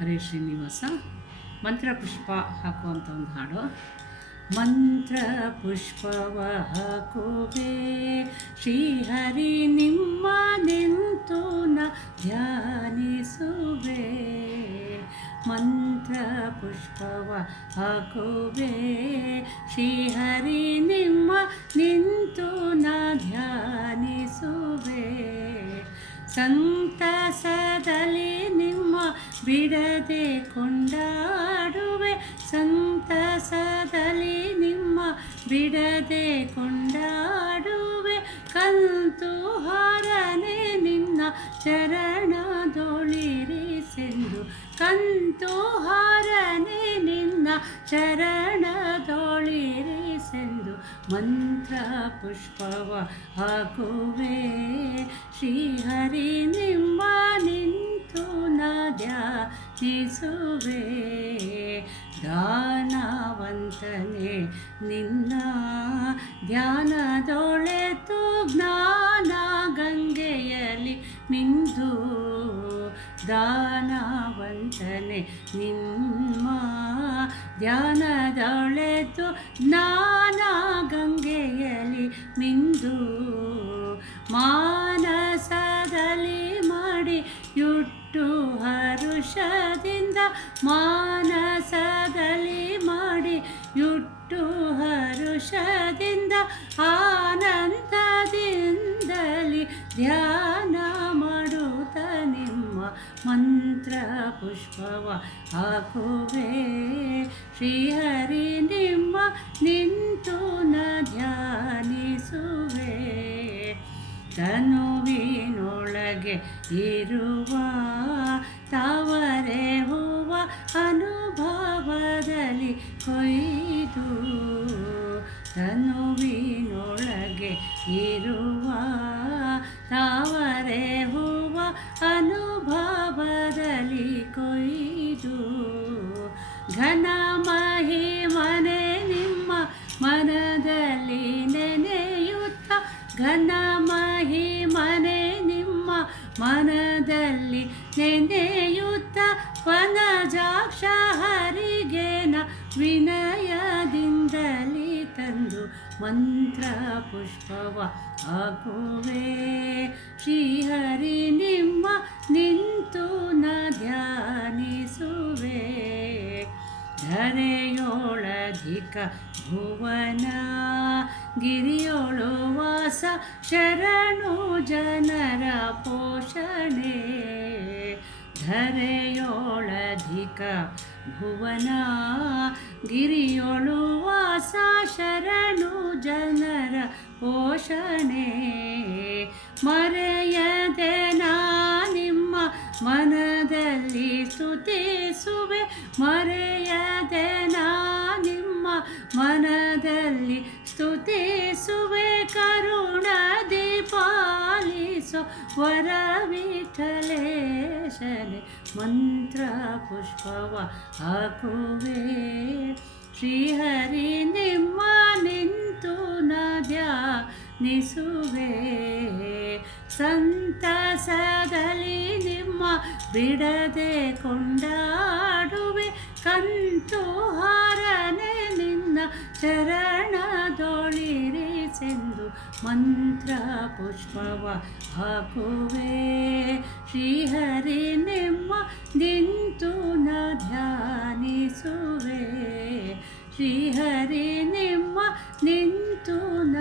ಹರೇ ಶ್ರೀನಿವಾಸ. ಮಂತ್ರ ಪುಷ್ಪ ಹಾಕುವಂಥ ಒಂದು ಹಾಡು. ಮಂತ್ರ ಪುಷ್ಪವ ಹಾಕುವೆ ಶ್ರೀಹರಿ ನಿಮ್ಮ ನಿಂತು ನ ಧ್ಯಾನಿಸುವೆ. ಮಂತ್ರ ಪುಷ್ಪವ ಹಾಕುವೆ ಶ್ರೀಹರಿ ನಿಮ್ಮ ನಿಂತು ನ ಧ್ಯಾನಿಸುವೆ. ಸಂತಸದಲ್ಲಿ ನಿಮ್ಮ ಬಿಡದೆ ಕೊಂಡಾಡುವೆ. ಸಂತಸದಲ್ಲಿ ನಿಮ್ಮ ಬಿಡದೆ ಕೊಂಡಾಡುವೆ. ಕಂತು ಹಾರನೆ ನಿನ್ನ ಚರಣದೊಳಿರಿಸೆಂದು. ಕಂತು ಹಾರನೆ ನಿನ್ನ ಚರಣದೊಳಿರಿಸೆಂದು. ಮಂತ್ರ ಪುಷ್ಪವ ಹಾಕುವೆ ಶ್ರೀಹರಿ ನಿಮ್ಮ ನಿಂತು ನ ಧ್ಯಾನಿಸುವೆ. ದಾನವಂತನೇ ನಿನ್ನ ಧ್ಯಾನದೊಳೆತು ಜ್ಞಾನ ಗಂಗೆಯಲ್ಲಿ ಮಿಂದು. ದಾನವಂತನೇ ನಿಮ್ಮ ಧ್ಯಾನದೊಳೆತು ಜ್ಞಾನ ಗಂಗೆಯಲ್ಲಿ ಮಿಂದು. ಮಾನಸದಲ್ಲಿ ಮಾಡಿಯುಟ್ಟು ಹರುಷದಿಂದ. ಮಾನಸದಲ್ಲಿ ಮಾಡಿಯುಟ್ಟು ಹರುಷದಿಂದ. ಆನಂದದಿಂದಲಿ ಧ್ಯಾನ ಮಾಡುತ್ತ ನಿಮ್ಮ ಮಂತ್ರ ಪುಷ್ಪವ ಹಾಕುವೆ ಶ್ರೀಹರಿ ನಿಮ್ಮ ನಿಂತು ನ ಧ್ಯಾನಿಸುವೆ. ತನುವಿನೊಳಗೆ ಇರುವ ತಾವರೆ ಹೂವ ಅನುಭವದಲ್ಲಿ ಕೊಯ್ದು. ತನುವಿನೊಳಗೆ ಇರುವ ತಾವರೆ ಹೂವ ಅನುಭವದಲ್ಲಿ ಕೊಯ್ದು. ಘನ ಮಹಿಮನೆ ನಿಮ್ಮ ಮನದಲ್ಲಿ ನೆನೆಯುತ್ತ. ಘನ ಮಹಿಮನೆ ನಿಮ್ಮ ಮನದಲ್ಲಿ ನೆನೆಯುತ್ತ. ವನಜಾಕ್ಷ ಹರಿಗೇನ ವಿನಯದಿಂದಲಿ ತಂದು ಮಂತ್ರ ಪುಷ್ಪವ ಹಾಕುವೆ ಶ್ರೀಹರಿ ನಿಮ್ಮ ನಿಂತು ನ ಧ್ಯಾನಿಸುವೆ. ಧರೆಯೋಳಧಿಕ ಭುವನ ಗಿರಿಯೋಳು ವಾಸ ಶರಣು ಜನರ ಪೋಷಣೆ. ಧರೆಯೋಳಧಿಕ ಭುವನ ಗಿರಿಯೋಳು ವಾಸ ಶರಣು ಜನರ ಪೋಷಣೆ. ಮರೆಯದೆ ನಾ ನಿಮ್ಮ ಮನದಲ್ಲಿ ಸ್ತುತಿಸುವೆ. ಮರೆಯದೆ ನಾ ನಿಮ್ಮ ಮನದಲ್ಲಿ ಸ್ತುತಿಸುವೆ. ಕರುಣದಿ ಪಾಲಿಸೋ ವರ ವಿಠಲೇಶನೆ. ಮಂತ್ರ ಪುಷ್ಪವ ಹಾಕುವೆ ಶ್ರೀಹರಿ ನಿಮ್ಮ ನಿಂತು ನ ಧ್ಯಾನಿಸುವೆ. ಸಂತಸದಲ್ಲಿ ನಿಮ್ಮ ಬಿಡದೆ ಕೊಂಡಾಡುವೆ. ಕಂತು ಹಾರನೆ ನಿನ್ನ ಚರಣದೊಳಿರಿಸೆಂದು. ಮಂತ್ರ ಪುಷ್ಪವ ಹಾಕುವೆ ಶ್ರೀಹರಿ ನಿಮ್ಮ ನಿಂತು ನ ಧ್ಯಾನಿಸುವೆ. ಶ್ರೀಹರಿ ನಿಮ್ಮ ನಿಂತು ನ